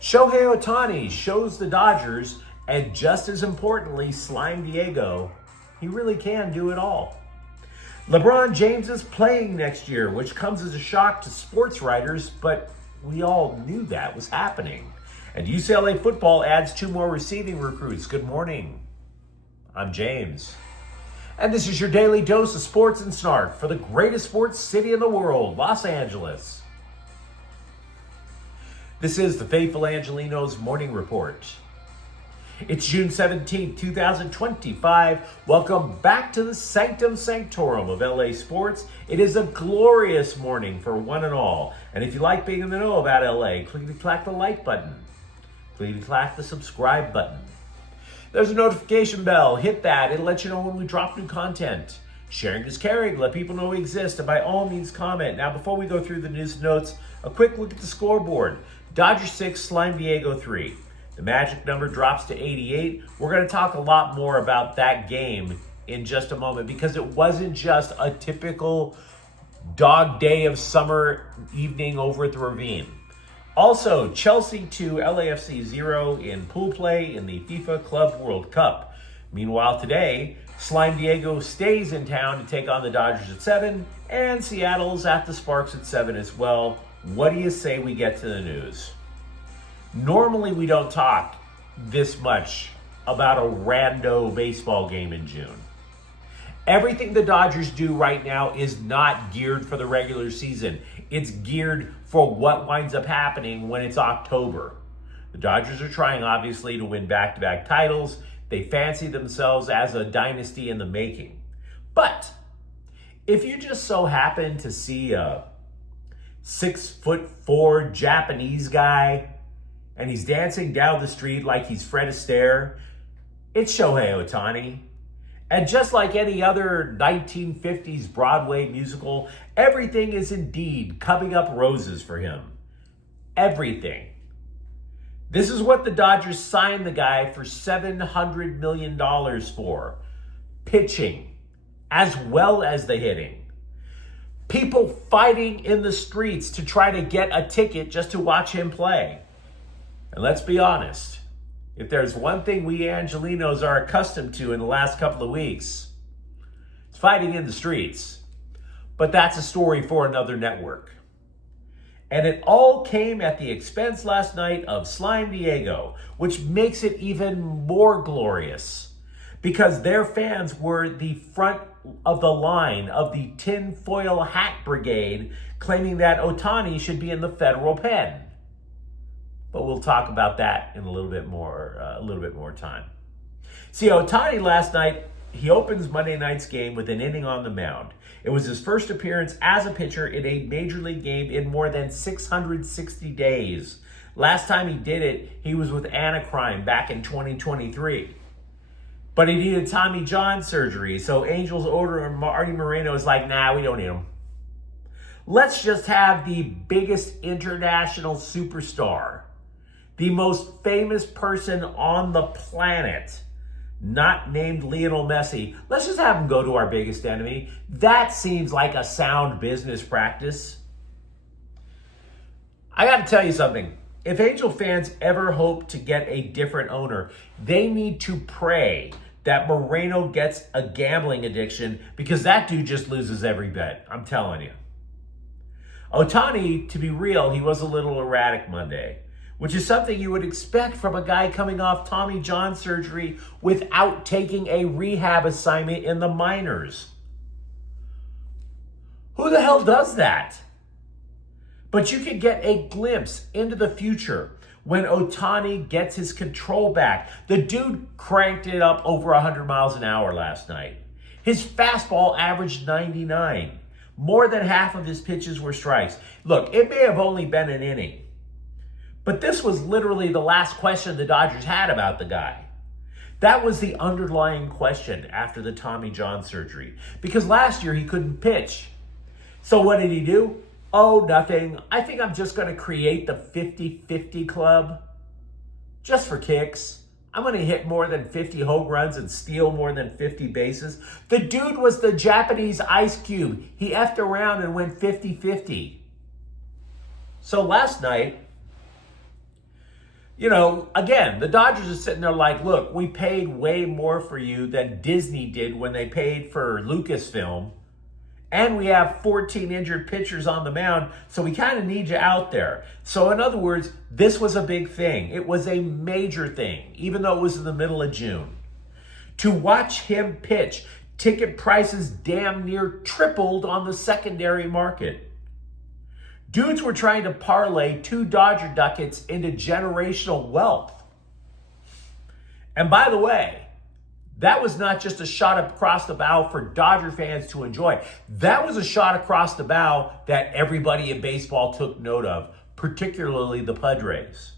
Shohei Ohtani shows the Dodgers, and just as importantly, Slime Diego, he really can do it all. LeBron James is playing next year, which comes as a shock to sports writers, but we all knew that was happening. And UCLA football adds 2 more receiving recruits. Good morning. I'm James. And this is your daily dose of sports and snark for the greatest sports city in the world, Los Angeles. This is the Faithful Angelenos Morning Report. It's June 17th, 2025. Welcome back to the Sanctum Sanctorum of LA Sports. It is a glorious morning for one and all. And if you like being in the know about LA, click the like button. Click the subscribe button. There's a notification bell. Hit that. It'll let you know when we drop new content. Sharing is caring. Let people know we exist. And by all means, comment. Now, before we go through the news and notes, a quick look at the scoreboard. Dodgers 6, Slime Diego 3. The magic number drops to 88. We're going to talk a lot more about that game in just a moment because it wasn't just a typical dog day of summer evening over at the Ravine. Also, Chelsea 2, LAFC 0 in pool play in the FIFA Club World Cup. Meanwhile, today, Slime Diego stays in town to take on the Dodgers at 7, and Seattle's at the Sparks at 7 as well. What do you say we get to the news? Normally, we don't talk this much about a rando baseball game in June. Everything the Dodgers do right now is not geared for the regular season. It's geared for what winds up happening when it's October. The Dodgers are trying, obviously, to win back-to-back titles. They fancy themselves as a dynasty in the making. But if you just so happen to see a 6'4" Japanese guy and he's dancing down the street like he's Fred Astaire, it's Shohei Ohtani. And just like any other 1950s Broadway musical, everything is indeed coming up roses for him. Everything. This is what the Dodgers signed the guy for $700 million for. Pitching, as well as the hitting. People fighting in the streets to try to get a ticket just to watch him play. And let's be honest, if there's one thing we Angelenos are accustomed to in the last couple of weeks, it's fighting in the streets. But that's a story for another network. And it all came at the expense last night of Slime Diego, which makes it even more glorious because their fans were the front of the line of the tinfoil hat brigade claiming that Ohtani should be in the federal pen. But we'll talk about that in a little bit more time. See, Ohtani last night, he opens Monday night's game with an inning on the mound. It was his first appearance as a pitcher in a major league game in more than 660 days. Last time he did it, he was with Anacrine back in 2023. But he needed Tommy John surgery, so Angels owner Marty Moreno is like, nah, we don't need him. Let's just have the biggest international superstar, the most famous person on the planet, not named Lionel Messi. Let's just have him go to our biggest enemy. That seems like a sound business practice. I got to tell you something. If Angel fans ever hope to get a different owner, they need to pray that Moreno gets a gambling addiction because that dude just loses every bet. I'm telling you. Ohtani, to be real, he was a little erratic Monday, which is something you would expect from a guy coming off Tommy John surgery without taking a rehab assignment in the minors. Who the hell does that? But you could get a glimpse into the future when Ohtani gets his control back. The dude cranked it up over 100 miles an hour last night. His fastball averaged 99. More than half of his pitches were strikes. Look, it may have only been an inning, but this was literally the last question the Dodgers had about the guy. That was the underlying question after the Tommy John surgery. Because last year he couldn't pitch. So what did he do? Oh, nothing. I think I'm just going to create the 50-50 club. Just for kicks. I'm going to hit more than 50 home runs and steal more than 50 bases. The dude was the Japanese Ice Cube. He effed around and went 50-50. So last night, Again, the Dodgers are sitting there like, look, we paid way more for you than Disney did when they paid for Lucasfilm. And we have 14 injured pitchers on the mound, so we kind of need you out there. So in other words, this was a big thing. It was a major thing, even though it was in the middle of June. To watch him pitch, ticket prices damn near tripled on the secondary market. Dudes were trying to parlay 2 Dodger ducats into generational wealth. And by the way, that was not just a shot across the bow for Dodger fans to enjoy. That was a shot across the bow that everybody in baseball took note of, particularly the Padres.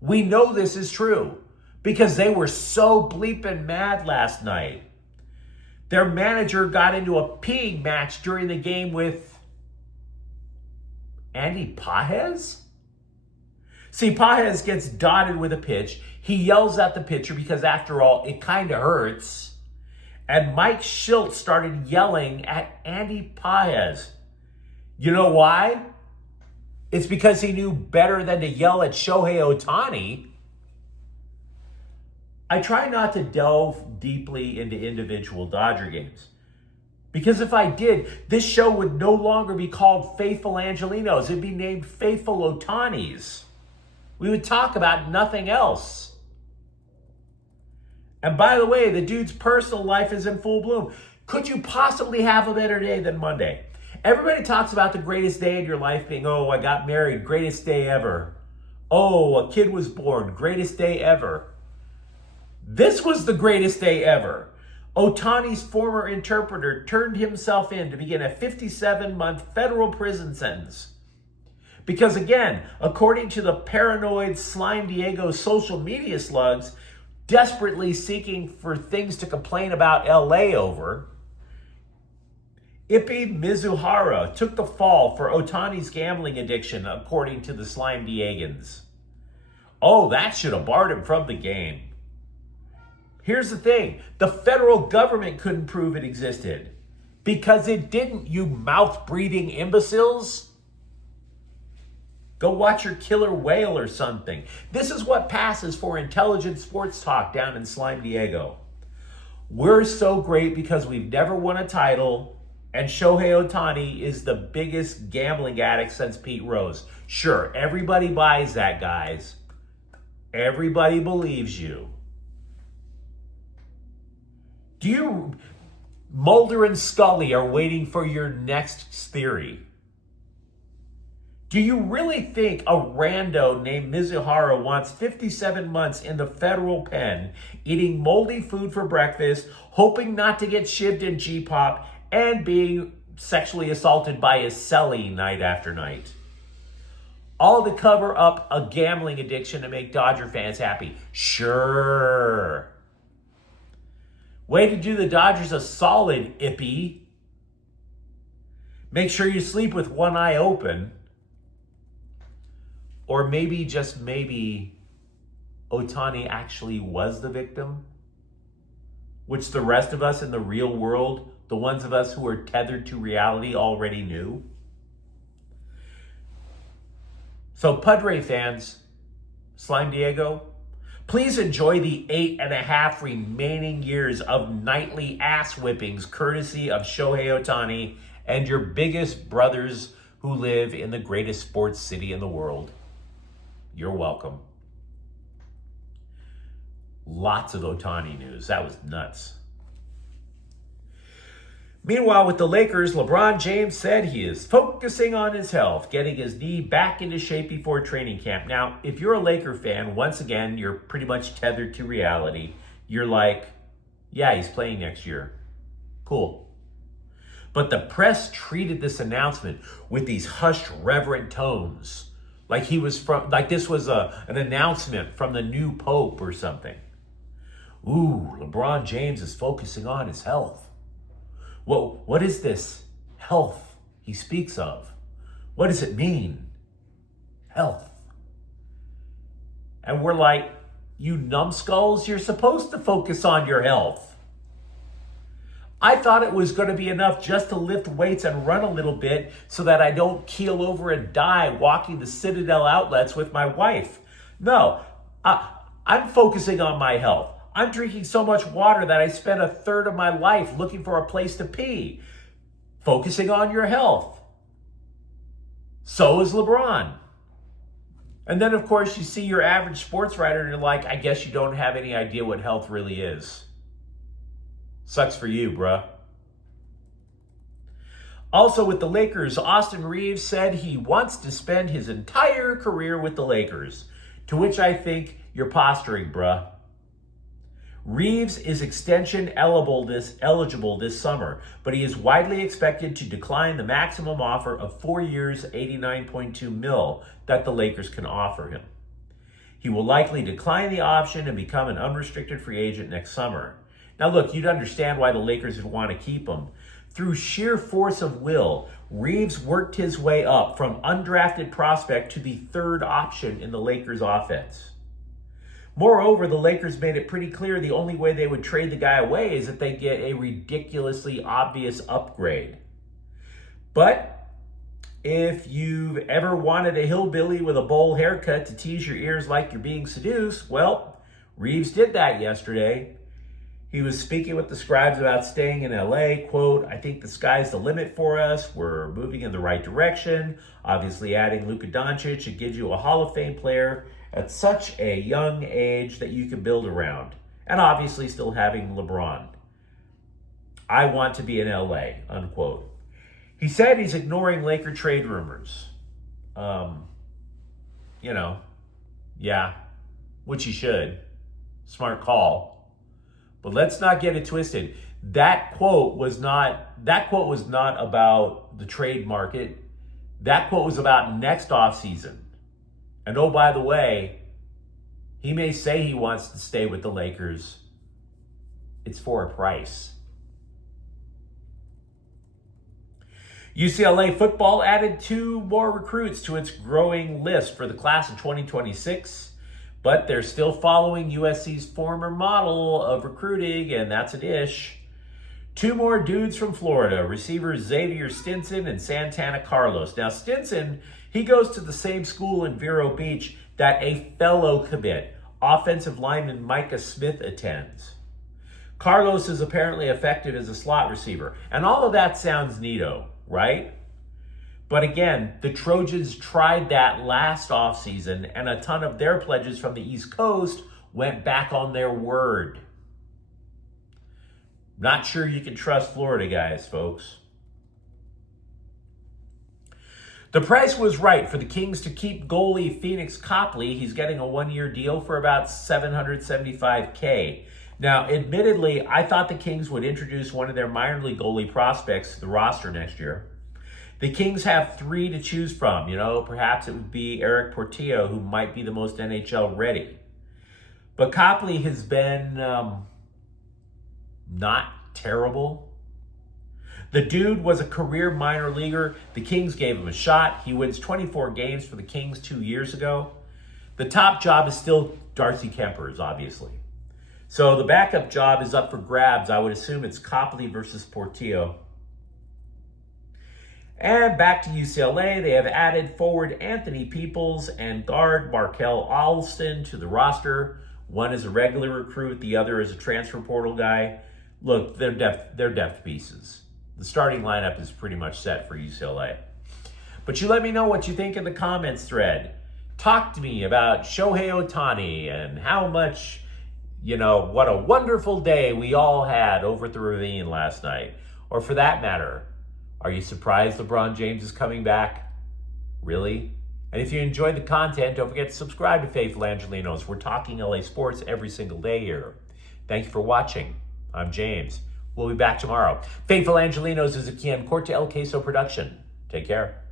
We know this is true because they were so bleeping mad last night. Their manager got into a peeing match during the game with Andy Pages? See, Pages gets dotted with a pitch. He yells at the pitcher because, after all, it kind of hurts. And Mike Shildt started yelling at Andy Pages. You know why? It's because he knew better than to yell at Shohei Ohtani. I try not to delve deeply into individual Dodger games. Because if I did, this show would no longer be called Faithful Angelenos. It'd be named Faithful Ohtanis. We would talk about nothing else. And by the way, the dude's personal life is in full bloom. Could you possibly have a better day than Monday? Everybody talks about the greatest day in your life being, oh, I got married, greatest day ever. Oh, a kid was born, greatest day ever. This was the greatest day ever. Ohtani's former interpreter turned himself in to begin a 57-month federal prison sentence. Because again, according to the paranoid Slime Diego social media slugs, desperately seeking for things to complain about LA over, Ippy Mizuhara took the fall for Ohtani's gambling addiction, according to the Slime Diegans. Oh, that should have barred him from the game. Here's the thing. The federal government couldn't prove it existed. Because it didn't, you mouth-breathing imbeciles. Go watch your killer whale or something. This is what passes for intelligent sports talk down in Slime Diego. We're so great because we've never won a title, and Shohei Ohtani is the biggest gambling addict since Pete Rose. Sure, everybody buys that, guys. Everybody believes you. Mulder and Scully are waiting for your next theory. Do you really think a rando named Mizuhara wants 57 months in the federal pen, eating moldy food for breakfast, hoping not to get shivved in G-pop, and being sexually assaulted by his cellie night after night? All to cover up a gambling addiction to make Dodger fans happy. Sure. Way to do the Dodgers a solid, Ippy. Make sure you sleep with one eye open. Or maybe, just maybe, Ohtani actually was the victim, which the rest of us in the real world, the ones of us who are tethered to reality, already knew. So, Padre fans, Slime Diego, please enjoy the 8.5 remaining years of nightly ass whippings courtesy of Shohei Ohtani and your biggest brothers who live in the greatest sports city in the world. You're welcome. Lots of Ohtani news. That was nuts. Meanwhile, with the Lakers, LeBron James said he is focusing on his health, getting his knee back into shape before training camp. Now, if you're a Laker fan, once again, you're pretty much tethered to reality. You're like, yeah, he's playing next year. Cool. But the press treated this announcement with these hushed, reverent tones. Like this was an announcement from the new Pope or something. Ooh, LeBron James is focusing on his health. What is this health he speaks of? What does it mean? Health. And we're like, you numbskulls, you're supposed to focus on your health. I thought it was going to be enough just to lift weights and run a little bit so that I don't keel over and die walking the Citadel outlets with my wife. No, I'm focusing on my health. I'm drinking so much water that I spend a third of my life looking for a place to pee. Focusing on your health. So is LeBron. And then, of course, you see your average sports writer and you're like, I guess you don't have any idea what health really is. Sucks for you, bruh. Also with the Lakers, Austin Reeves said he wants to spend his entire career with the Lakers, to which I think you're posturing, bruh. Reeves is extension eligible this summer, but he is widely expected to decline the maximum offer of 4 years, $89.2 million that the Lakers can offer him. He will likely decline the option and become an unrestricted free agent next summer. Now look, you'd understand why the Lakers would want to keep him. Through sheer force of will, Reeves worked his way up from undrafted prospect to the third option in the Lakers offense. Moreover, the Lakers made it pretty clear the only way they would trade the guy away is if they get a ridiculously obvious upgrade. But if you've ever wanted a hillbilly with a bowl haircut to tease your ears like you're being seduced, well, Reeves did that yesterday. He was speaking with the scribes about staying in LA, quote, I think the sky's the limit for us. We're moving in the right direction. Obviously adding Luka Doncic, it gives you a Hall of Fame player at such a young age that you can build around. And obviously still having LeBron. I want to be in LA, unquote. He said he's ignoring Laker trade rumors. Yeah, which he should. Smart call. But let's not get it twisted. That quote was not about the trade market. That quote was about next offseason. And oh, by the way, he may say he wants to stay with the Lakers. It's for a price. UCLA football added 2 more recruits to its growing list for the class of 2026. But they're still following USC's former model of recruiting, and that's an ish. 2 more dudes from Florida, receivers Xavier Stinson and Santana Carlos. Now, Stinson, he goes to the same school in Vero Beach that a fellow commit, offensive lineman Micah Smith, attends. Carlos is apparently effective as a slot receiver. And all of that sounds neato, right? But again, the Trojans tried that last offseason, and a ton of their pledges from the East Coast went back on their word. Not sure you can trust Florida guys, folks. The price was right for the Kings to keep goalie Phoenix Copley. He's getting a 1-year deal for about $775K. Now, admittedly, I thought the Kings would introduce one of their minor league goalie prospects to the roster next year. The Kings have 3 to choose from. Perhaps it would be Eric Portillo, who might be the most NHL ready. But Copley has been not terrible. The dude was a career minor leaguer. The Kings gave him a shot. He wins 24 games for the Kings 2 years ago. The top job is still Darcy Kemper's, obviously. So the backup job is up for grabs. I would assume it's Copley versus Portillo. And back to UCLA, they have added forward Anthony Peoples and guard Markel Alston to the roster. One is a regular recruit, the other is a transfer portal guy. Look, they're depth pieces. The starting lineup is pretty much set for UCLA. But you let me know what you think in the comments thread. Talk to me about Shohei Ohtani and how much, what a wonderful day we all had over at the Ravine last night. Or for that matter, are you surprised LeBron James is coming back? Really? And if you enjoyed the content, don't forget to subscribe to Faithful Angelenos. We're talking LA sports every single day here. Thank you for watching. I'm James. We'll be back tomorrow. Faithful Angelenos is a Kian Corte El Queso production. Take care.